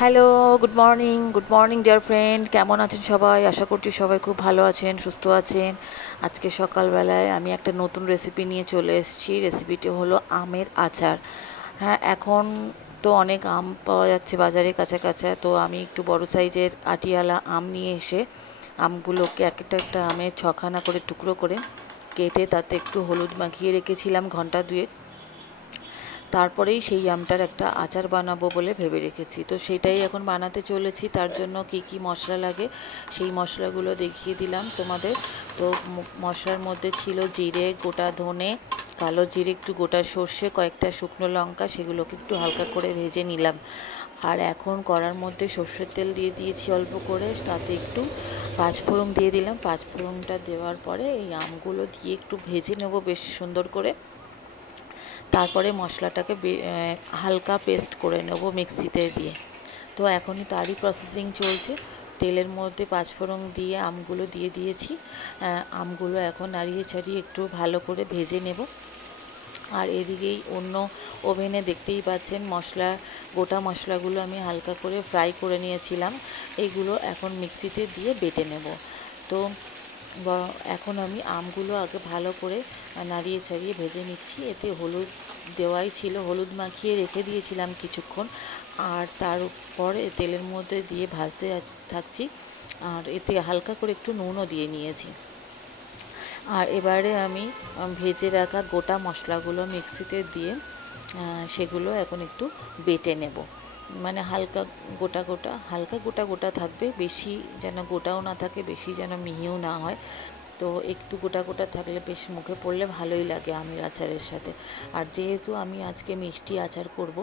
Hello, good morning dear friend. কেমন আছেন সবাই? আশা করছি সবাই খুব ভালো আছেন, সুস্থ আছেন। আজকে সকালবেলায় আমি একটা নতুন রেসিপি নিয়ে চলে এসেছি। রেসিপিটি হলো আমের আচার। হ্যাঁ, এখন তো অনেক আম পাওয়া যাচ্ছে বাজারে কাঁচা কাঁচা। তো আমি একটু বড় সাইজের আটিয়ালা আম নিয়ে এসে আমগুলোকে একটা একটা আমের ছখানা করে টুকরো করে কেটে তাতে একটু হলুদ মাখিয়ে রেখেছিলাম ঘন্টা দুয়েক। তারপরেই সেই আমটার একটা আচার বানাবো বলে ভেবে রেখেছি। তো সেটাই এখন বানাতে চলেছি। তার জন্য কি কি মশলা লাগে সেই মশলাগুলো দেখিয়ে দিলাম তোমাদের। তো মশলার মধ্যে ছিল জিরে, গোটা ধনে, কালো জিরে, একটু গোটা সর্ষে, কয়েকটা শুকনো লঙ্কা, সেগুলোকে একটু হালকা করে ভেজে নিলাম। আর এখন কড়ার মধ্যে সর্ষের তেল দিয়ে দিয়েছি অল্প করে, তাতে একটু পাঁচফোড়ন দিয়ে দিলাম। পাঁচফোড়নটা দেওয়ার পরে এই আমগুলো দিয়ে একটু ভেজে নেব বেশ সুন্দর করে। তারপরে মশলাটাকে হালকা পেস্ট করে নেব মিক্সিতে দিয়ে। তো এখনই তারই প্রসেসিং চলছে। তেলের মধ্যে পাঁচফোড়ন দিয়ে আমগুলো দিয়ে দিয়েছি। আমগুলো এখন নাড়িয়ে ছাড়িয়ে একটু ভালো করে ভেজে নেব। আর এদিকেই অন্য ওভেনে দেখতেই পাচ্ছেন গোটা মশলাগুলো আমি হালকা করে ফ্রাই করে নিয়েছিলাম। এইগুলো এখন মিক্সিতে দিয়ে বেটে নেব। তো এখন আমি আমগুলো আগে ভালো করে নাড়িয়ে ছাড়িয়ে ভেজে নিচ্ছি। এতে হলুদ দেওয়াই ছিল, হলুদ মাখিয়ে রেখে দিয়েছিলাম কিছুক্ষণ। আর তারপরে তেলের মধ্যে দিয়ে ভাজতে থাকছি। আর এতে হালকা করে একটু নুনও দিয়ে নিয়েছি। আর এবারে আমি ভেজে রাখা গোটা মশলাগুলো মিক্সিতে দিয়ে সেগুলো এখন একটু বেটে নেব। মানে হালকা গোটা গোটা থাকবে, বেশি যেন গোটাও না থাকে, বেশি যেন মিহিও না হয়। তো একটু গোটা গোটা থাকলে বেশ মুখে পড়লে ভালোই লাগে আমের আচারের সাথে। আর যেহেতু আমি আজকে মিষ্টি আচার করব,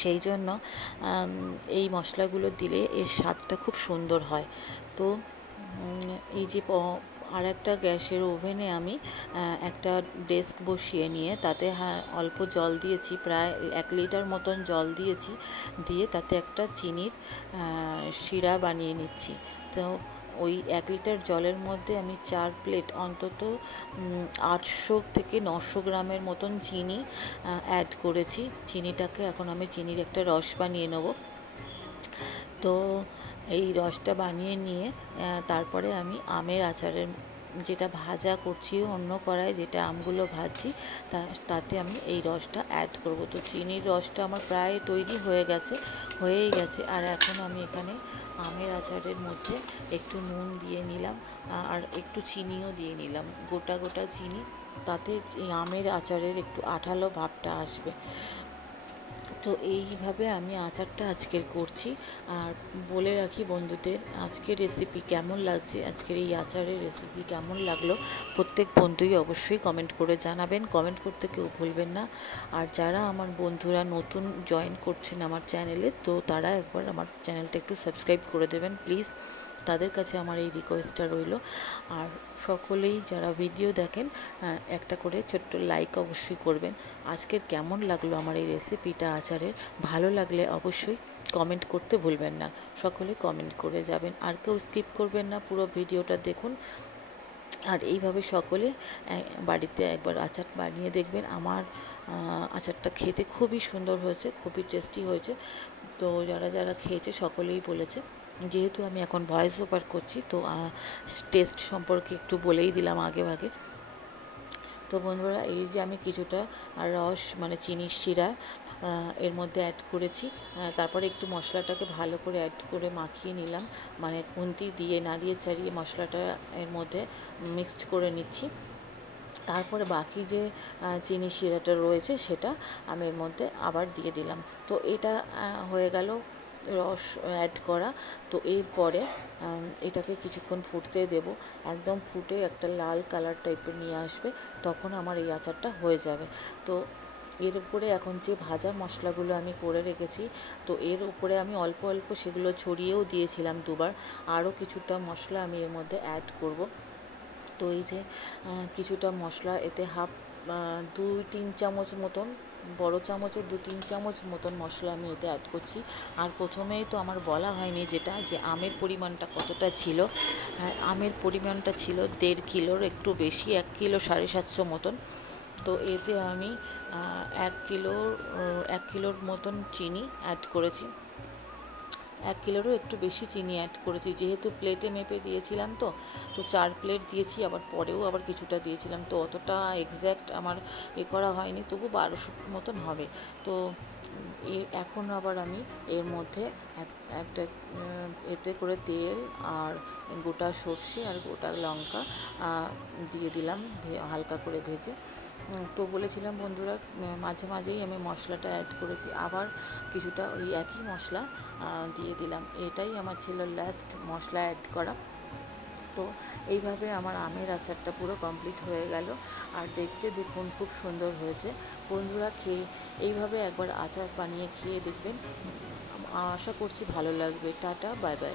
সেই জন্য এই মশলাগুলো দিলে এর স্বাদটা খুব সুন্দর হয়। তো এই যে আর একটা গ্যাসের ওভেনে আমি একটা ডেস্ক বসিয়ে নিয়ে তাতে অল্প জল দিয়েছি, প্রায় 1 লিটার মতন জল দিয়েছি। দিয়ে তাতে একটা চিনির শিরা বানিয়ে নিচ্ছি। তো ওই 1 লিটার জলের মধ্যে আমি 4 প্লেট অন্তত 800 থেকে 900 গ্রামের মতন চিনি অ্যাড করেছি। চিনিটাকে এখন আমি চিনির একটা রস বানিয়ে নেব। তো এই রসটা বানিয়ে নিয়ে তারপরে আমি আমের আচারের যেটা ভাজা করছি অন্য কড়াইয়ে, যেটা আমগুলো ভাজছি তাতে আমি এই রসটা অ্যাড করব। তো চিনির রসটা আমার প্রায় তৈরি হয়েই গেছে। আর এখন আমি এখানে আমের আচারের মধ্যে একটু নুন দিয়ে নিলাম, আর একটু চিনিও দিয়ে নিলাম, গোটা গোটা চিনি। তাতে এই আমের আচারের একটু আঠালো ভাবটা আসবে। তো এইভাবে আমি আচারটা আজকের করছি। আর বলে রাখি বন্ধুদের, আজকের রেসিপি কেমন লাগছে, আজকের এই আচারের রেসিপি কেমন লাগলো প্রত্যেক বন্ধুই অবশ্যই কমেন্ট করে জানাবেন। কমেন্ট করতে কেউ ভুলবেন না। আর যারা আমার বন্ধুরা নতুন জয়েন করছেন আমার চ্যানেলে, তো তারা একবার আমার চ্যানেলটা একটু সাবস্ক্রাইব করে দেবেন প্লিজ। তাদের কাছে আমার এই রিকোয়েস্টটা রইল। আর সকলেই যারা ভিডিও দেখেন একটা করে ছোট্ট লাইক অবশ্যই করবেন। আজকের কেমন লাগলো আমার এই রেসিপিটা আচারের, ভালো লাগলে অবশ্যই কমেন্ট করতে ভুলবেন না। সকলে কমেন্ট করে যাবেন, আর কেউ স্কিপ করবেন না, পুরো ভিডিওটা দেখুন। আর এইভাবে সকলে বাড়িতে একবার আচার বানিয়ে দেখবেন। আমার আচারটা খেতে খুবই সুন্দর হয়েছে, খুবই টেস্টি হয়েছে। তো যারা যারা খেয়েছে সকলেই বলেছে। যেহেতু আমি এখন ভয়েস ওভার করছি, তো টেস্ট সম্পর্কে একটু বলেই দিলাম আগে ভাগে। তো বন্ধুরা, এই যে আমি কিছুটা রস মানে চিনির শিরা এর মধ্যে অ্যাড করেছি। তারপরে একটু মশলাটাকে ভালো করে অ্যাড করে মাখিয়ে নিলাম, মানে খুন্তি দিয়ে নাড়িয়ে চাড়িয়ে মশলাটা এর মধ্যে মিক্সড করে নিচ্ছি। তারপরে বাকি যে চিনি শিরাটা রয়েছে সেটা আমি এর মধ্যে আবার দিয়ে দিলাম। তো এটা হয়ে গেল রস অ্যাড করা। তো এরপরে এটাকে কিছুক্ষণ ফুটতে দেব। একদম ফুটে একটা লাল কালার টাইপের নিয়ে আসবে, তখন আমার এই আচারটা হয়ে যাবে। তো এর উপরে এখন যে ভাজা মশলাগুলো আমি করে রেখেছি, তো এর উপরে আমি অল্প অল্প সেগুলো ছড়িয়েও দিয়েছিলাম দুবার। আরও কিছুটা মশলা আমি এর মধ্যে অ্যাড করব। তো এই যে কিছুটা মশলা, এতে 2-3 চামচ মতন, বড় চামচের 2-3 চামচ মতন মশলা আমি এতে অ্যাড করছি। আর প্রথমেই তো আমার বলা হয়নি যে আমের পরিমাণটা কতটা ছিল। আমের পরিমাণটা ছিল 1.5 কিলোর একটু বেশি, 1 কিলো 750 মতন। তো এতে আমি 1 কিলোর মতন চিনি অ্যাড করেছি। 1 কিলোরও একটু বেশি চিনি অ্যাড করেছি, যেহেতু প্লেটে মেপে দিয়েছিলাম। তো 4 প্লেট দিয়েছি, আবার পরেও আবার কিছুটা দিয়েছিলাম, তো অতটা এক্স্যাক্ট আমার করা হয়নি, তবু 1200 মতন হবে। তো এখন আবার আমি এর মধ্যে একটা এতে করে তেল আর গোটা সর্ষে আর গোটা লঙ্কা দিয়ে দিলাম হালকা করে ভেজে। তো বলেছিলাম বন্ধুরা, মাঝে মাঝেই আমি মশলাটা অ্যাড করেছি, আবার কিছুটা ওই একই মশলা দিয়ে দিলাম। এটাই আমার ছিল লাস্ট মশলা অ্যাড করা। তো এইভাবে আমার আমের আচারটা পুরো কমপ্লিট হয়ে গেল, আর দেখতে দেখুন খুব সুন্দর হয়েছে। বন্ধুরা এইভাবে একবার আচার বানিয়ে খেয়ে দেখবেন, আশা করছি ভালো লাগবে। Tata, bye bye.